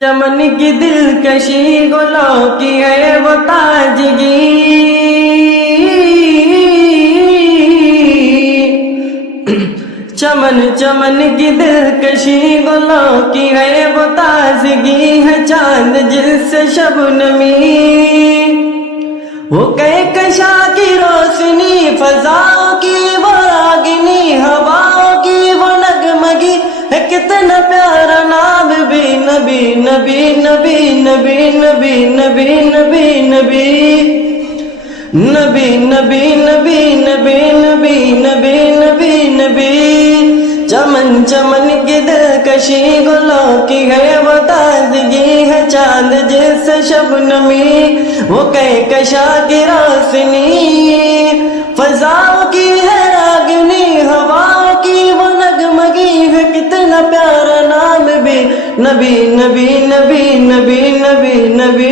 چمن کی دلکشی گلوں کی ہے وہ تازگی، چمن چمن کی دلکشی گلوں کی ہے وہ تازگی، ہے چاند جس سے شبنمی، وہ کہکشاں کی روشنی، فضاؤں کی وہ راگنی، ہواؤں کی وہ نغمگی، ہے کتنا پیارا نام بھی نبی نبی نبی نبی نبی نبی نبی نبی نبی نبی نبی نبی نبی نبی نبی نبی۔ چمن چمن کی دلکشی گلوں کی ہے وہ تازگی، ہے چاند جس سے شبنمی، وہ کہکشاں کی روشنی، فضاؤں کی ہے راگنی، ہواؤں کی وہ نغمگی، ہے کتنا پیارا نام بھی نبی نبی نبی نبی نبی نبی